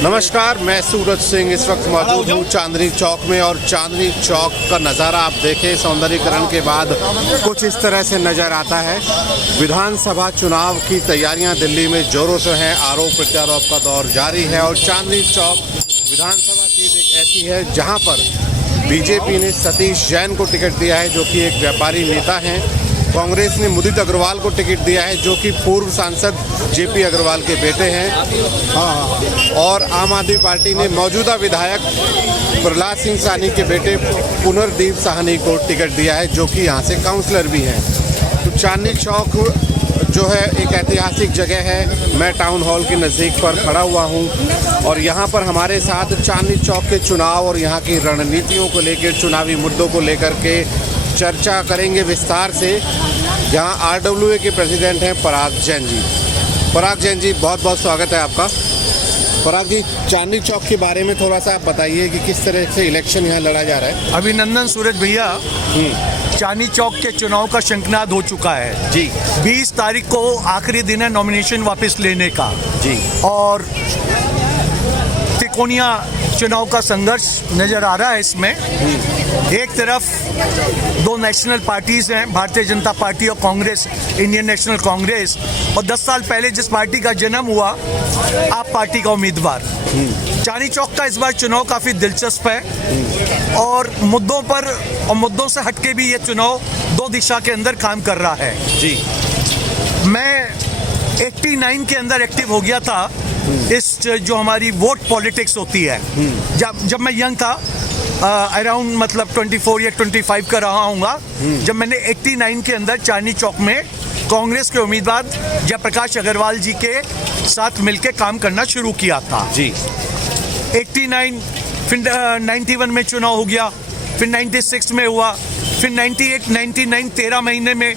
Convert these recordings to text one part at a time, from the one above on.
नमस्कार, मैं सूरज सिंह इस वक्त मौजूद हूँ चांदनी चौक में और चांदनी चौक का नज़ारा आप देखें सौंदर्यीकरण के बाद कुछ इस तरह से नज़र आता है। विधानसभा चुनाव की तैयारियां दिल्ली में जोरों से हैं, आरोप प्रत्यारोप का दौर जारी है और चांदनी चौक विधानसभा सीट एक ऐसी है जहां पर बीजेपी ने सतीश जैन को टिकट दिया है जो कि एक व्यापारी नेता हैं। कांग्रेस ने मुदित अग्रवाल को टिकट दिया है जो कि पूर्व सांसद जेपी अग्रवाल के बेटे हैं और आम आदमी पार्टी ने मौजूदा विधायक प्रहलाद सिंह साहनी के बेटे पुनर्दीप साहनी को टिकट दिया है जो कि यहाँ से काउंसलर भी हैं। तो चांदनी चौक जो है एक ऐतिहासिक जगह है। मैं टाउन हॉल के नज़दीक पर खड़ा हुआ हूँ और यहाँ पर हमारे साथ चांदनी चौक के चुनाव और यहाँ की रणनीतियों को लेकर, चुनावी मुद्दों को लेकर के चर्चा करेंगे विस्तार से। यहाँ आरडब्ल्यूए के प्रेसिडेंट हैं पराग जैन जी। पराग जैन जी, बहुत बहुत स्वागत है आपका। पराग जी, चांदनी चौक के बारे में थोड़ा सा आप बताइए कि किस तरह से इलेक्शन यहाँ लड़ा जा रहा है। अभिनंदन सूरज भैया, चांदनी चौक के चुनाव का शंखनाद हो चुका है जी। 20 तारीख को आखिरी दिन है नॉमिनेशन वापस लेने का जी और त्रिकोणीय चुनाव का संघर्ष नजर आ रहा है। इसमें एक तरफ दो नेशनल पार्टीज हैं, भारतीय जनता पार्टी और कांग्रेस, इंडियन नेशनल कांग्रेस, और 10 साल पहले जिस पार्टी का जन्म हुआ आप पार्टी का उम्मीदवार। चांदनी चौक का इस बार चुनाव काफी दिलचस्प है और मुद्दों पर और मुद्दों से हटके भी ये चुनाव दो दिशा के अंदर काम कर रहा है जी। मैं 89 के अंदर एक्टिव हो गया था इस जो हमारी वोट पॉलिटिक्स होती है। जब मैं यंग था, अराउंड मतलब 24 या 25 का रहा हूँगा, जब मैंने 89 के अंदर चांदनी चौक में कांग्रेस के उम्मीदवार जयप्रकाश अग्रवाल जी के साथ मिलकर काम करना शुरू किया था जी। 89, फिर 91 में चुनाव हो गया, फिर 96 में हुआ, फिर 98, 99, 13 महीने में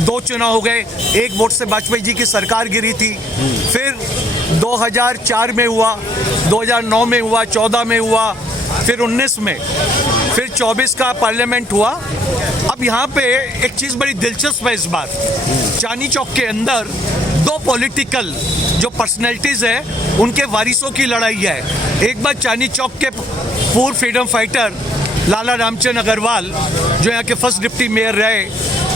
2 चुनाव हो गए। एक वोट से वाजपेयी जी की सरकार गिरी थी। फिर 2004 में हुआ, 2009 में हुआ, 14 में हुआ, फिर 19 में, फिर 24 का पार्लियामेंट हुआ। अब यहाँ पे एक चीज़ बड़ी दिलचस्प है, इस बार चांदनी चौक के अंदर दो पॉलिटिकल जो पर्सनैलिटीज़ हैं उनके वारिसों की लड़ाई है। एक बार चांदनी चौक के पूर्व फ्रीडम फाइटर लाला रामचंद्र अग्रवाल जो यहाँ के फर्स्ट डिप्टी मेयर रहे,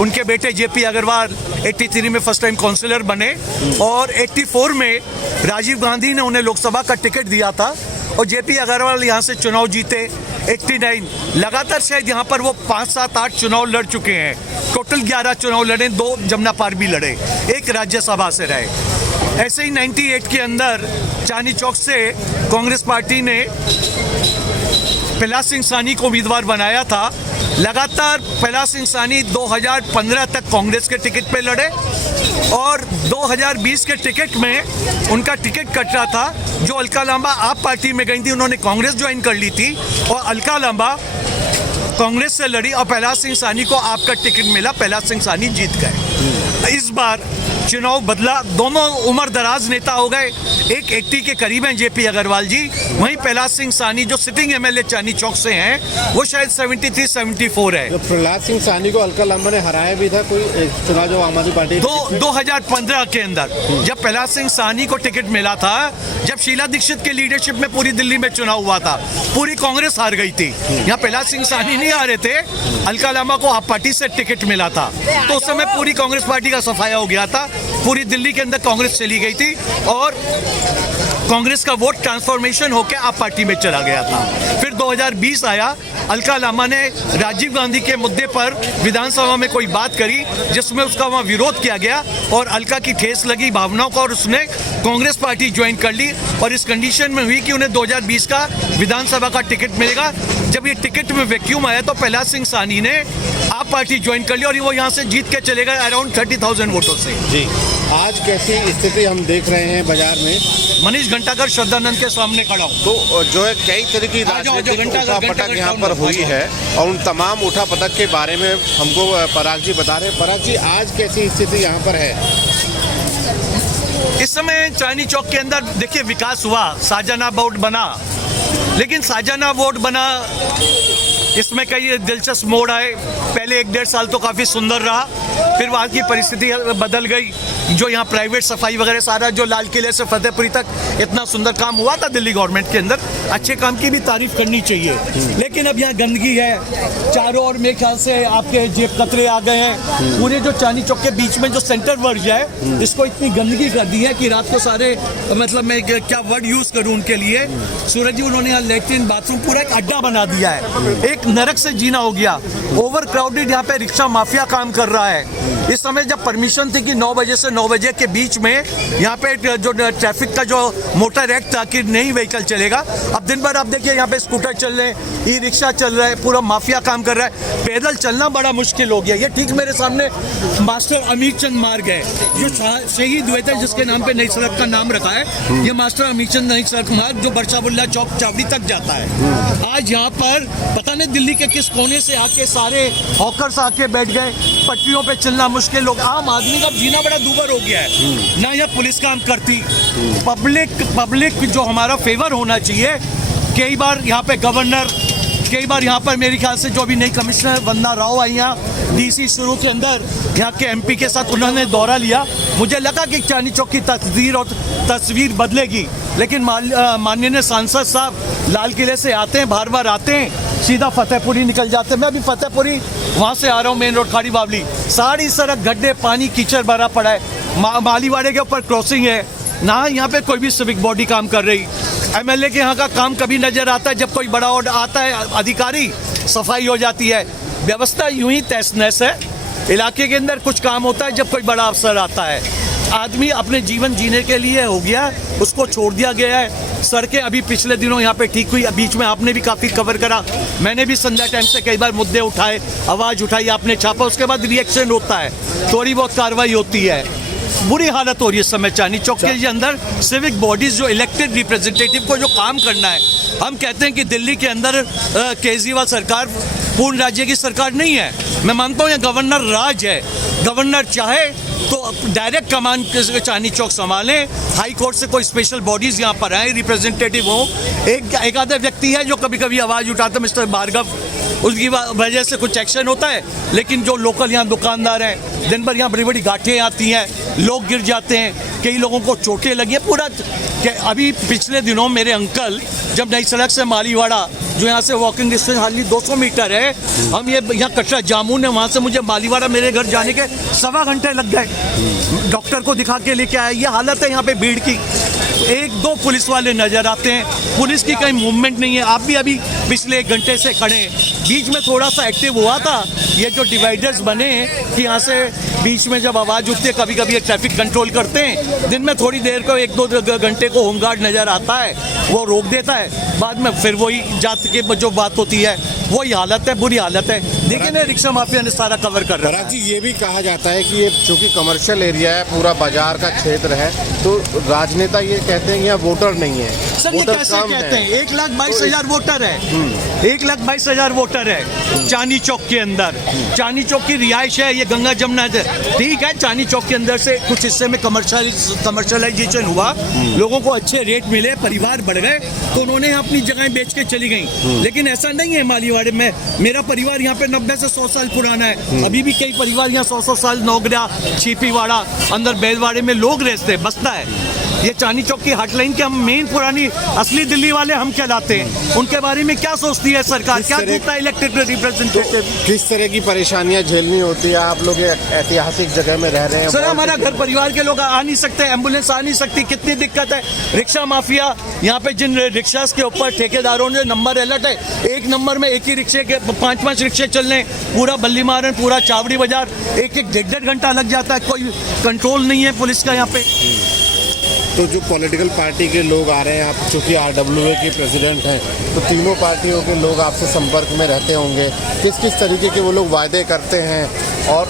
उनके बेटे जेपी अग्रवाल 83 में फर्स्ट टाइम काउंसलर बने और 84 में राजीव गांधी ने उन्हें लोकसभा का टिकट दिया था और जेपी अग्रवाल यहाँ से चुनाव जीते। 89 लगातार शायद यहाँ पर वो 5, 7, 8 चुनाव लड़ चुके हैं। टोटल 11 चुनाव लड़े, 2 जमुना पार भी लड़े, 1 राज्यसभा से रहे। ऐसे ही 98 के अंदर चांदनी चौक से कांग्रेस पार्टी ने प्रहलाद सिंह साहनी को उम्मीदवार बनाया था। लगातार प्रहलाद सिंह साहनी 2015 तक कांग्रेस के टिकट पे लड़े और 2020 के टिकट में उनका टिकट कट रहा था। जो अलका लांबा आप पार्टी में गई थी, उन्होंने कांग्रेस ज्वाइन कर ली थी और अलका लांबा कांग्रेस से लड़ी और प्रहलाद सिंह साहनी को आपका टिकट मिला, प्रहलाद सिंह साहनी जीत गए। इस बार चुनाव बदला, दोनों उम्र दराज नेता हो गए। एक 80 के करीब हैं जेपी अग्रवाल जी, वहीं प्रहलाद सिंह साहनी जो सिटिंग एमएलए चांदनी चौक से हैं वो शायद 73, 74 है। प्रहलाद सिंह साहनी को अलका लांबा ने हराया भी था कोई चुनाव जो आम आदमी पार्टी 2015 के अंदर जब प्रहलाद सिंह साहनी को टिकट मिला था, जब शीला दीक्षित के लीडरशिप में पूरी दिल्ली में चुनाव हुआ था, पूरी कांग्रेस हार गई थी। यहाँ प्रहलाद सिंह साहनी नहीं हारे थे, अलका लांबा को आप पार्टी से टिकट मिला था। तो उस समय पूरी कांग्रेस पार्टी का सफाया हो गया था, पूरी दिल्ली के अंदर कांग्रेस चली गई थी और कांग्रेस का वोट ट्रांसफॉर्मेशन होकर आप पार्टी में चला गया था। फिर 2020 आया, अलका लांबा ने राजीव गांधी के मुद्दे पर विधानसभा में कोई बात करी जिसमें उसका वहाँ विरोध किया गया और अलका की ठेस लगी भावनाओं को और उसने कांग्रेस पार्टी ज्वाइन कर ली और इस कंडीशन में हुई कि उन्हें 2020 का विधानसभा का टिकट मिलेगा। जब ये टिकट में वैक्यूम आया तो प्रहलाद सिंह साहनी ने आप पार्टी ज्वाइन कर ली और वो यहाँ से जीत के चले गए अराउंड 30,000 वोटों से। जी, आज कैसी स्थिति हम देख रहे हैं बाजार में? मनीष घंटाकर श्रद्धानंद के सामने खड़ा हूँ। तो जो है कई तरह की राजनीतिक उठापटक यहाँ पर हुई है और उन तमाम उठापटक के बारे में हमको पराग जी बता रहे हैं। पराग जी, आज कैसी स्थिति यहाँ पर है? इस समय चांदनी चौक के अंदर देखिए विकास हुआ, साजाना बोर्ड बना, लेकिन साजाना बोर्ड बना इसमें कई दिलचस्प मोड़ आए। पहले 1-1.5 साल तो काफ़ी सुंदर रहा, फिर वहाँ की परिस्थिति बदल गई। जो यहाँ प्राइवेट सफाई वगैरह सारा जो लाल किले से फतेहपुरी तक इतना सुंदर काम हुआ था दिल्ली गवर्नमेंट के अंदर, अच्छे काम की भी तारीफ करनी चाहिए। लेकिन अब यहाँ गंदगी है चारों ओर, मेरे ख्याल से आपके जेब कतरे आ गए हैं। पूरे जो चांदनी चौक के बीच में जो सेंटर वर्ग है इसको इतनी गंदगी कर दी है कि रात को सारे, मतलब मैं क्या वर्ड यूज करूं उनके लिए, सूरज जी, उन्होंने यहाँ लेट्रिन बाथरूम पूरा एक अड्डा बना दिया है, एक नरक से जीना हो गया। ओवर क्राउडेड यहाँ पे रिक्शा माफिया काम कर रहा है। इस समय जब परमिशन थी कि 9 बजे से 9 बजे के बीच में यहाँ पे जो ट्रैफिक का जो मोटर एक्ट था कि नहीं व्हीकल चलेगा, अब दिन भर आप देखिए यहाँ पे स्कूटर चल रहे हैं, ई रिक्शा चल रहा है, पूरा माफिया काम कर रहा है, पैदल चलना बड़ा मुश्किल हो गया। ये ठीक मेरे सामने मास्टर अमीर चंद मार्ग है जो शहीद हुए थे, जिसके नाम पे नई सड़क का नाम रखा है। ये मास्टर अमीर चंद नई सड़क मार्ग जो बरसाबुल्ला चौक चावड़ी तक जाता है। आज यहाँ पर पता नहीं दिल्ली के किस कोने से आके सारे हॉकर्स आके बैठ गए, पटरियों पे चलना मुश्किल हो गया। आम आदमी का जीना बड़ा दूभर हो गया है। ना यहाँ पुलिस काम करती, पब्लिक जो हमारा फेवर होना चाहिए। कई बार यहाँ पे गवर्नर, कई बार यहाँ पर मेरे ख्याल से जो भी नई कमिश्नर वंदना राव आई यहाँ डीसी शुरू के अंदर यहाँ के एमपी के साथ उन्होंने दौरा लिया, मुझे लगा कि चांदनी चौक की तस्वीर बदलेगी। लेकिन माननीय सांसद साहब लाल किले से आते हैं, बार बार आते हैं, सीधा फतेहपुरी निकल जाते हैं। मैं अभी फतेहपुरी वहाँ से आ रहा हूँ, मेन रोड खाड़ी बावली, सारी सड़क गड्ढे, पानी कीचड़ भरा पड़ा है। मालीवाड़े के ऊपर क्रॉसिंग है, ना यहाँ पे कोई भी सिविक बॉडी काम कर रही। एमएलए के यहाँ का काम कभी नजर आता है जब कोई बड़ा ऑर्डर आता है, अधिकारी, सफाई हो जाती है। व्यवस्था यूं ही तहस नहस है। इलाके के अंदर कुछ काम होता है जब कोई बड़ा अफसर आता है। आदमी अपने जीवन जीने के लिए हो गया, उसको छोड़ दिया गया है। सड़कें अभी पिछले दिनों यहाँ पे ठीक हुई, बीच में आपने भी काफ़ी कवर करा, मैंने भी संध्या टाइम से कई बार मुद्दे उठाए, आवाज़ उठाई, आपने छापा, उसके बाद रिएक्शन होता है, थोड़ी बहुत कार्रवाई होती है। बुरी हालत हो रही है इस समय चांदनी चौक के अंदर। सिविक बॉडीज जो इलेक्टेड रिप्रेजेंटेटिव को जो काम करना है, हम कहते हैं कि दिल्ली के अंदर केजरीवाल सरकार पूर्ण राज्य की सरकार नहीं है। मैं मानता हूँ ये गवर्नर राज है। गवर्नर चाहे तो डायरेक्ट कमान चांदनी चौक संभालें, हाई कोर्ट से कोई स्पेशल बॉडीज यहाँ पर आए, रिप्रेजेंटेटिव हो। एक आधा व्यक्ति है जो कभी कभी आवाज़ उठाता है, मिस्टर भार्गव, उसकी वजह से कुछ एक्शन होता है। लेकिन जो लोकल यहाँ दुकानदार हैं, दिन भर यहाँ बड़ी बड़ी गाठें आती हैं, लोग गिर जाते हैं, कई लोगों को चोटें लगी है। पूरा अभी पिछले दिनों मेरे अंकल जब नई सड़क से मालीवाड़ा, जो यहाँ से वॉकिंग डिस्टेंस हार्डली 200 मीटर है, हम ये यहाँ कटरा जामुन है, वहाँ से मुझे मालीवाड़ा मेरे घर जाने के 1.25 घंटे लग गए। डॉक्टर को दिखा के लेके आया। ये हालत है यहाँ पे भीड़ की। 1-2 पुलिस वाले नजर आते हैं, पुलिस की कहीं मूवमेंट नहीं है। आप भी अभी पिछले 1 घंटे से खड़े हैं, बीच में थोड़ा सा एक्टिव हुआ था। ये जो डिवाइडर्स बने कि यहाँ से बीच में जब आवाज़ उठती है, कभी कभी ये ट्रैफिक कंट्रोल करते हैं। दिन में थोड़ी देर को 1-2 घंटे को होमगार्ड नज़र आता है, वो रोक देता है, बाद में फिर वही जात के जो बात होती है वही हालत है, बुरी हालत है। देखिए ना, रिक्शा माफिया ने सारा कवर कर रहा है। जी, ये भी कहा जाता है कि ये चूंकि कमर्शियल एरिया है, पूरा बाजार का क्षेत्र है, तो राजनेता ये कहते हैं कि यहाँ वोटर नहीं है। सर ये कैसे कहते हैं? 1,22,000 वोटर है, 1,22,000 वोटर है चांदनी चौक के अंदर। चांदनी चौक की रिहाइश है, ये गंगा जमुना ठीक है। चांदनी चौक के अंदर से कुछ हिस्से में कमर्शलाइजेशन हुआ, लोगों को अच्छे रेट मिले, परिवार बढ़ गए, तो उन्होंने अपनी जगह बेच के चली गई। लेकिन ऐसा नहीं है मालीवाड़े में। मेरा परिवार यहाँ पे 90 से 100 साल पुराना है, अभी भी कई परिवार यहाँ 100 साल, नौगरा, छिपीवाड़ा, अंदर बैलवाड़े में लोग रहते बसता है। ये चांदनी चौक की हॉटलाइन के हम मेन पुरानी असली दिल्ली वाले हम कहलाते हैं। उनके बारे में क्या सोचती है सरकार? क्या देता है इलेक्टेड रिप्रेजेंटेटिव? किस तरह की परेशानियां झेलनी होती है? आप लोग ऐतिहासिक जगह में रह रहे हैं सर, हमारा घर परिवार के लोग आ नहीं सकते, एम्बुलेंस आ नहीं सकती, कितनी दिक्कत है। रिक्शा माफिया यहाँ पे जिन रिक्शा के ऊपर ठेकेदारों ने नंबर अलर्ट है, एक नंबर में एक ही रिक्शे के 5-5 रिक्शे चल रहे हैं, पूरा बल्ली मारन, पूरा चावड़ी बाजार, 1-1 घंटा लग जाता है, कोई कंट्रोल नहीं है पुलिस का यहाँ पे। तो जो पॉलिटिकल पार्टी के लोग आ रहे हैं, आप चूँकि RWA के प्रेसिडेंट हैं, तो तीनों पार्टियों के लोग आपसे संपर्क में रहते होंगे। किस किस तरीके के वो लोग वायदे करते हैं और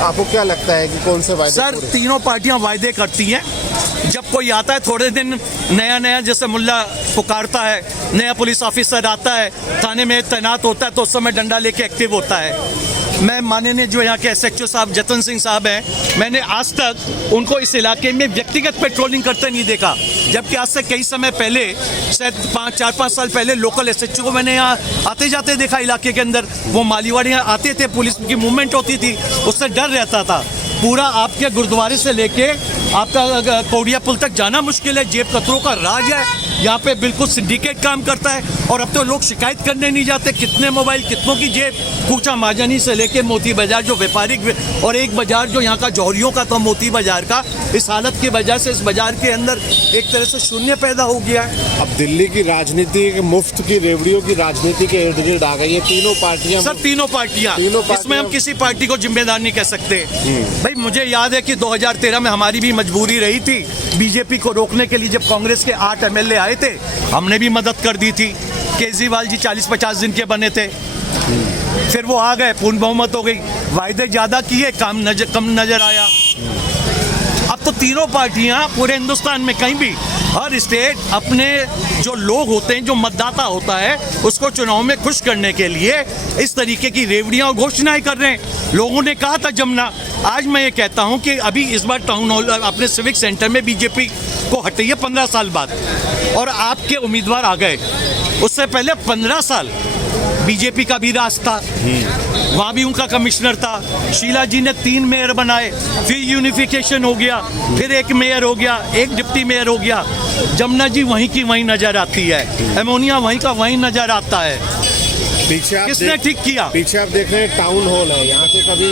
आपको क्या लगता है कि कौन से वायदे? सर, तीनों पार्टियां वायदे करती हैं। जब कोई आता है थोड़े दिन नया जैसे मुल्ला पुकारता है, नया पुलिस ऑफिसर आता है, थाने में तैनात होता है, तो उस समय डंडा लेके एक्टिव होता है। मैं माननीय जो यहाँ के SHO साहब जतन सिंह साहब हैं, मैंने आज तक उनको इस इलाके में व्यक्तिगत पेट्रोलिंग करते नहीं देखा। जबकि आज से कई समय पहले, शायद 4-5 साल पहले, लोकल SHO को मैंने यहाँ आते जाते देखा इलाके के अंदर। वो मालीवाड़ी यहाँ आते थे, पुलिस की मूवमेंट होती थी, उससे डर रहता था। पूरा आपके गुरुद्वारे से लेके आपका कौड़िया पुल तक जाना मुश्किल है। जेब कतरों का राज है यहाँ पे, बिल्कुल सिंडिकेट काम करता है। और अब तो लोग शिकायत करने नहीं जाते, कितने मोबाइल कितनों की जेब। कूचा महाजनी से लेके मोती बाजार जो व्यापारिक, और एक बाजार जो यहाँ का जौहरियों का था मोती बाजार का, इस हालत की वजह से इस बाजार के अंदर एक तरह से शून्य पैदा हो गया है। अब दिल्ली की राजनीति मुफ्त की रेवड़ियों की राजनीति के इर्द गिर्द आ गई है तीनों पार्टियां। सर तीनों पार्टियां, इसमें हम किसी पार्टी को जिम्मेदार नहीं कह सकते। भाई मुझे याद है कि 2013 में हमारी भी मजबूरी रही थी बीजेपी को रोकने के लिए, जब कांग्रेस के 8 एमएलए आए थे, हमने भी मदद कर दी थी। केजरीवाल जी 40-50 दिन के बने थे, फिर वो आ गए, पूर्ण बहुमत हो गई। वायदे ज्यादा किए, कम नजर आया। अब तो तीनों पार्टियां पूरे हिंदुस्तान में कहीं भी, हर स्टेट अपने जो लोग होते हैं, जो मतदाता होता है, उसको चुनाव में खुश करने के लिए इस तरीके की रेवड़ियां और घोषणाएं कर रहे हैं। लोगों ने कहा था जमना, आज मैं ये कहता हूं कि अभी इस बार टाउन हॉल अपने सिविक सेंटर में बीजेपी को हटाइए 15 साल बाद, और आपके उम्मीदवार आ गए। उससे पहले 15 साल बीजेपी का भी राज था, वहाँ भी उनका कमिश्नर था। शीला जी ने 3 मेयर बनाए, फिर यूनिफिकेशन हो गया, फिर 1 मेयर हो गया, 1 डिप्टी मेयर हो गया। जमुना जी वहीं की वहीं नजर आती है, एमोनिया वहीं का वहीं नजर आता है। पीछे आप किसने ठीक किया? पीछे आप देख रहे हैं टाउन हॉल है, यहाँ से कभी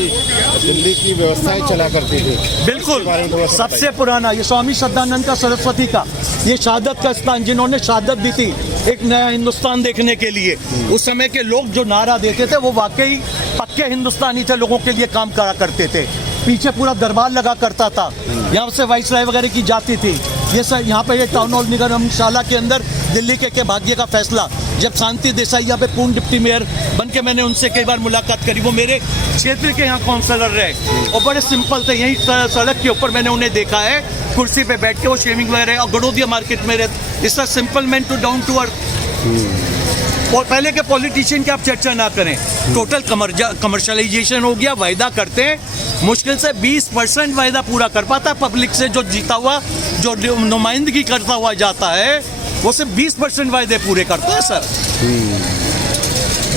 दिल्ली की व्यवस्थाएं चला करती थी। बिल्कुल, सबसे पुराना ये स्वामी श्रद्धानंद का, सरस्वती का, ये शहादत का स्थान, जिन्होंने शहादत दी थी एक नया हिंदुस्तान देखने के लिए। उस समय के लोग जो नारा देते थे वो वाकई पक्के हिंदुस्तानी थे, लोगों के लिए काम करा करते थे। पीछे पूरा दरबार लगा करता था, यहाँ से वाइसराय वगैरह की जाती थी। ये सर यहाँ पे ये टाउन हॉल निगमशाला के अंदर दिल्ली के भाग्य का फैसला, जब शांति देसाई यहाँ पे पूर्ण डिप्टी मेयर बन के, मैंने उनसे कई बार मुलाकात करी, वो मेरे क्षेत्र के यहाँ काउंसलर रहे और बड़े सिंपल थे। यहीं सड़क के ऊपर मैंने उन्हें देखा है, कुर्सी पे बैठ के वो शेविंग वगैरह, और गड़ोदिया मार्केट में रहते। It's a simple man to down to earth. और पहले के पॉलिटिशियन की आप चर्चा ना करें, टोटल कमर्शलाइजेशन हो गया। वायदा करते हैं, मुश्किल से 20% वायदा पूरा कर पाता है पब्लिक से। जो जीता हुआ, जो नुमाइंदगी करता हुआ जाता है, वो सिर्फ 20% वायदे पूरे करता है सर।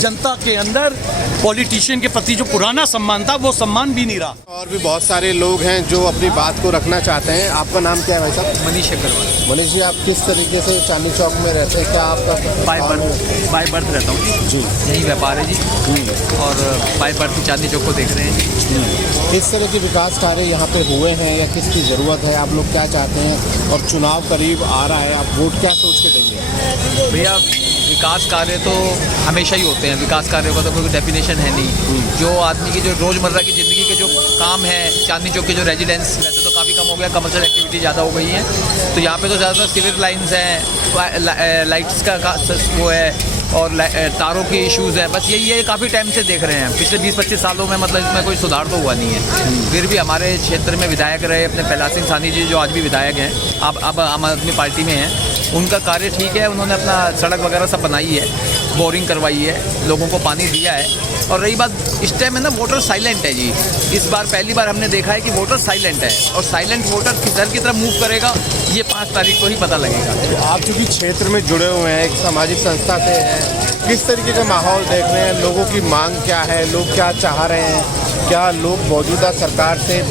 जनता के अंदर पॉलिटिशियन के प्रति जो पुराना सम्मान था, वो सम्मान भी नहीं रहा। और भी बहुत सारे लोग हैं जो अपनी बात को रखना चाहते हैं। आपका नाम क्या है भाई साहब? मनीष अग्रवाल। मनीष जी, आप किस तरीके से चांदनी चौक में रहते हैं? क्या आपका बाय बर्थ रहता हूँ जी? यही व्यापार है जी, और बाय बर्थ चांदनी चौक को देख रहे हैं जी। किस तरह के विकास कार्य यहाँ पे हुए हैं या किसकी ज़रूरत है? आप लोग क्या चाहते हैं? और चुनाव करीब आ रहा है, आप वोट क्या सोच के देंगे? भैया विकास कार्य तो हमेशा ही होते हैं, विकास कार्यों का तो कोई डेफिनेशन है नहीं। जो आदमी की जो रोज़मर्रा की ज़िंदगी के जो काम है, चांदनी चौक के जो रेजिडेंस वैसे तो काफ़ी कम हो गया, कमर्शियल एक्टिविटी ज़्यादा हो गई है, तो यहाँ पे तो ज़्यादातर सिविल लाइन्स हैं, लाइट्स का वो है, और तारों के इश्यूज़ हैं। बस यही है, काफ़ी टाइम से देख रहे हैं। पिछले 20-25 सालों में मतलब इसमें कोई सुधार तो हुआ नहीं है। फिर भी हमारे क्षेत्र में विधायक रहे अपने प्रहलाद सिंह सानी जी, जो आज भी विधायक हैं, अब आम आदमी पार्टी में हैं, उनका कार्य ठीक है। उन्होंने अपना सड़क वगैरह सब बनाई है, बोरिंग करवाई है, लोगों को पानी दिया है। और रही बात, इस टाइम है ना, वोटर साइलेंट है जी। इस बार पहली बार हमने देखा है कि वोटर साइलेंट है, और साइलेंट वोटर किधर की तरफ मूव करेगा, ये 5 तारीख को ही पता लगेगा। तो आप चूँकि क्षेत्र में जुड़े हुए हैं, एक सामाजिक संस्था से हैं, किस तरीके का माहौल देख रहे हैं? लोगों की मांग क्या है? लोग क्या चाह रहे हैं? क्या लोग मौजूदा सरकार से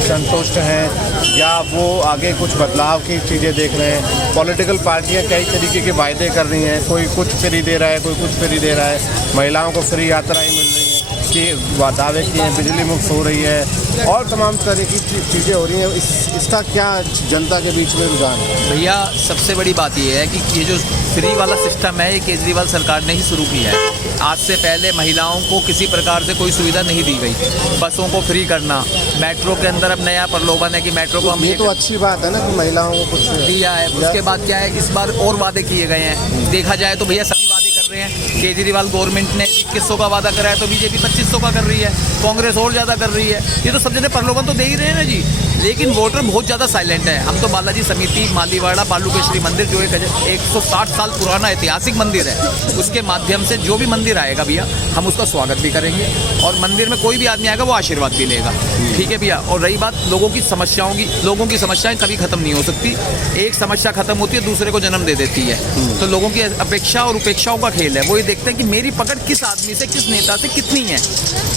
संतुष्ट हैं या वो आगे कुछ बदलाव की चीज़ें देख रहे हैं? पॉलिटिकल पार्टियां कई तरीके के वायदे कर रही हैं, कोई कुछ फ्री दे रहा है, कोई कुछ फ्री दे रहा है, महिलाओं को फ्री यात्राएं मिल रही हैं, कि दावे किए हैं, बिजली मुफ्त हो रही है, और तमाम तरह की चीज़ें हो रही हैं। इसका क्या जनता के बीच में रुझान है? भैया सबसे बड़ी बात यह है कि ये जो फ्री वाला सिस्टम है, ये केजरीवाल सरकार ने ही शुरू किया है। आज से पहले महिलाओं को किसी प्रकार से कोई सुविधा नहीं दी गई। बसों को फ्री करना, मेट्रो के अंदर अब नया प्रलोभन है कि मेट्रो को हम ये तो अच्छी बात है ना कि महिलाओं को कुछ दिया है। उसके बाद क्या है, इस बार और वादे किए गए हैं। देखा जाए तो भैया सभी वादे कर रहे हैं। केजरीवाल गवर्नमेंट ने 2100 का वादा करा है, तो बीजेपी 2500 का कर रही है, कांग्रेस और ज़्यादा कर रही है। ये तो सब जने प्रलोभन तो दे ही रहे हैं ना जी, लेकिन वोटर बहुत ज़्यादा साइलेंट है। हम तो बालाजी समिति मालीवाड़ा बालूकेश्वरी मंदिर, जो 160 साल पुराना ऐतिहासिक मंदिर है, उसके माध्यम से जो भी मंदिर आएगा भैया, हम उसका स्वागत भी करेंगे, और मंदिर में कोई भी आदमी आएगा वो आशीर्वाद भी लेगा। ठीक है भैया। और रही बात लोगों की समस्याओं की, लोगों की समस्याएं कभी खत्म नहीं हो सकती। एक समस्या खत्म होती है, दूसरे को जन्म दे देती है। तो लोगों की अपेक्षा और उपेक्षाओं का खेल है, वो ये देखते हैं कि मेरी पकड़ किस आदमी से, किस नेता से कितनी है,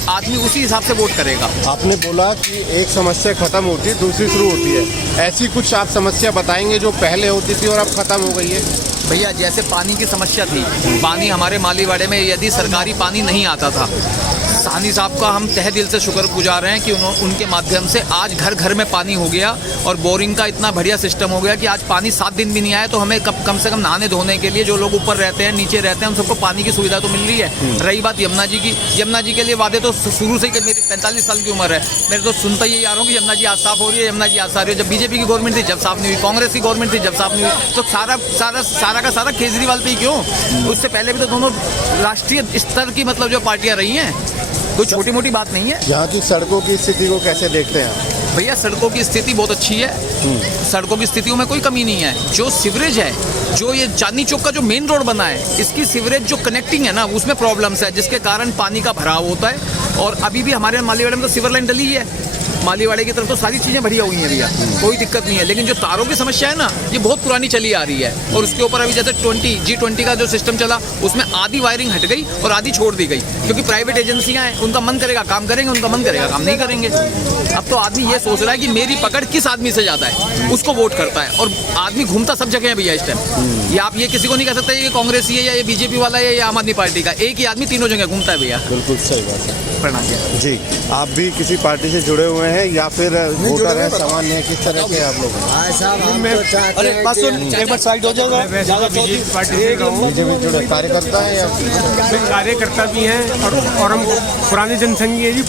आदमी उसी हिसाब से वोट करेगा। आपने बोला कि एक समस्या खत्म होती है दूसरी शुरू होती है, ऐसी कुछ आप समस्या बताएंगे जो पहले होती थी और अब खत्म हो गई है? भैया जैसे पानी की समस्या थी, पानी हमारे मालीवाड़े में यदि सरकारी पानी नहीं आता था, साहनी साहब का हम तहे दिल से शुक्रगुजार हैं कि उनके माध्यम से आज घर घर में पानी हो गया और बोरिंग का इतना बढ़िया सिस्टम हो गया कि आज पानी 7 दिन भी नहीं आया तो हमें कम से कम नहाने धोने के लिए जो लोग ऊपर रहते हैं, नीचे रहते हैं, उन सबको पानी की सुविधा तो मिल रही है। रही बात यमुना जी की, यमुना जी के लिए वादे तो शुरू से ही, मेरी 45 साल की उम्र है, मेरे तो सुनता ही आ रहा हूँ कि यमुना जी आज साफ हो रही है, यमुना जी आज साफ हो रही है। जब बीजेपी की गवर्नमेंट थी जब साफ नहीं हुई, कांग्रेस की गवर्नमेंट थी जब साफ नहीं हुई, तो सारा का सारा केजरीवाल पे ही क्यों? उससे पहले भी तो दोनों राष्ट्रीय स्तर की मतलब जो पार्टियां रही हैं, कोई छोटी मोटी बात नहीं है। यहाँ की सड़कों की स्थिति को कैसे देखते हैं? भैया सड़कों की स्थिति बहुत अच्छी है, सड़कों की स्थितियों में कोई कमी नहीं है। जो सीवरेज है, जो ये चांदनी चौक का जो मेन रोड बना है, इसकी सीवरेज जो कनेक्टिंग है ना, उसमें प्रॉब्लम्स है, जिसके कारण पानी का भराव होता है। और अभी भी हमारे मालीवाड़े में तो सीवर लाइन डली ही है, मालीवाड़े की तरफ तो सारी चीज़ें बढ़िया हुई हैं भैया, कोई दिक्कत नहीं है। लेकिन जो तारों की समस्या है ना, ये बहुत पुरानी चली आ रही है। और उसके ऊपर अभी जैसे G20 का जो सिस्टम चला, उसमें आधी वायरिंग हट गई और आधी छोड़ दी गई, क्योंकि प्राइवेट एजेंसियां हैं, उनका मन करेगा काम करेंगे, उनका मन करेगा काम नहीं करेंगे। अब तो आदमी ये सोच रहा है कि मेरी पकड़ किस आदमी से ज़्यादा है, उसको वोट करता है। और आदमी घूमता सब जगह है भैया इस टाइम। ये आप ये किसी को नहीं कह सकते ये कांग्रेसी है या ये बीजेपी वाला है या आम आदमी पार्टी का, एक ही आदमी तीनों जगह घूमता है भैया। बिल्कुल सही बात है। प्रणाम जी, आप भी किसी पार्टी से जुड़े हुए हैं या फिर वोटर हैं, सामान्य है, किस तरह के आप लोग हैं? अरे बात सुन, एक बार साइड हो जाओ। बीजेपी जुड़े कार्यकर्ता है या कार्यकर्ता भी हैं और हम पुराने जनसंघी है जी,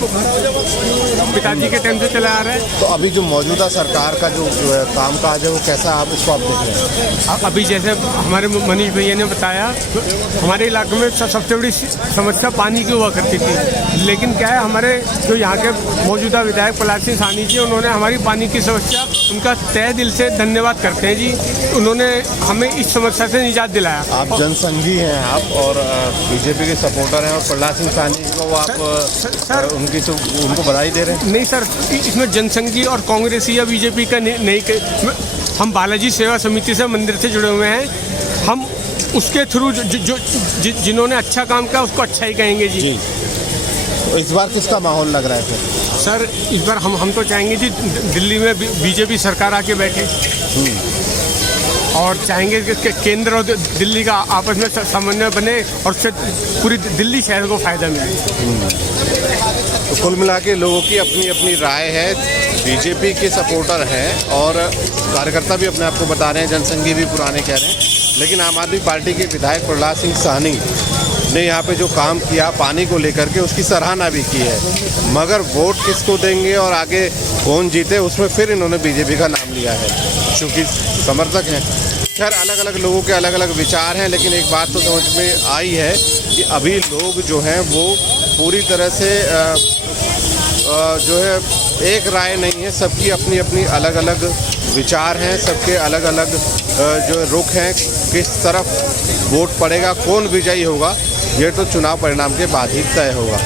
पिताजी के टाइम से चला आ रहा है। तो अभी जो मौजूदा सरकार का जो कामकाज है वो कैसा, आप इसको आप देख रहे हैं? अभी जैसे हमारे मनीष भैया ने बताया, तो हमारे इलाके में सबसे बड़ी समस्या पानी की हुआ करती थी। लेकिन क्या है, हमारे जो यहाँ के मौजूदा विधायक प्रहलाद सिंह साहनी जी, उन्होंने हमारी पानी की समस्या, उनका तहे दिल से धन्यवाद करते हैं जी, उन्होंने हमें इस समस्या से निजात दिलाया। आप जनसंघी हैं आप और बीजेपी के सपोर्टर हैं और प्रहलाद सिंह साहनी को आप सर उनको बधाई दे रहे हैं? नहीं सर, इसमें जनसंघी और कांग्रेसी या बीजेपी का नहीं, हम बालाजी सेवा समिति से, मंदिर से जुड़े हुए हैं। हम उसके थ्रू जिन्होंने अच्छा काम किया उसको अच्छा ही कहेंगे जी। तो इस बार किसका माहौल लग रहा है फिर? सर इस बार हम तो चाहेंगे जी दिल्ली में बीजेपी सरकार आके बैठे, और चाहेंगे कि केंद्र और दिल्ली का आपस में समन्वय बने और उससे पूरी दिल्ली शहर को फायदा मिले। तो कुल मिला के लोगों की अपनी अपनी राय है। बीजेपी के सपोर्टर हैं और कार्यकर्ता भी अपने आप को बता रहे हैं, जनसंघी भी पुराने कह रहे हैं। लेकिन आम आदमी पार्टी के विधायक प्रहलाद सिंह साहनी ने यहाँ पे जो काम किया पानी को लेकर के, उसकी सराहना भी की है। मगर वोट किसको देंगे और आगे कौन जीते, उसमें फिर इन्होंने बीजेपी का नाम लिया है, चूँकि समर्थक हैं। खैर, अलग अलग लोगों के अलग अलग विचार हैं, लेकिन एक बात तो समझ में आई है कि अभी लोग जो हैं वो पूरी तरह से जो है एक राय नहीं है, सबकी अपनी अपनी अलग अलग विचार हैं, सबके अलग अलग जो रुख हैं, किस तरफ वोट पड़ेगा, कौन विजयी होगा, ये तो चुनाव परिणाम के बाद ही तय होगा।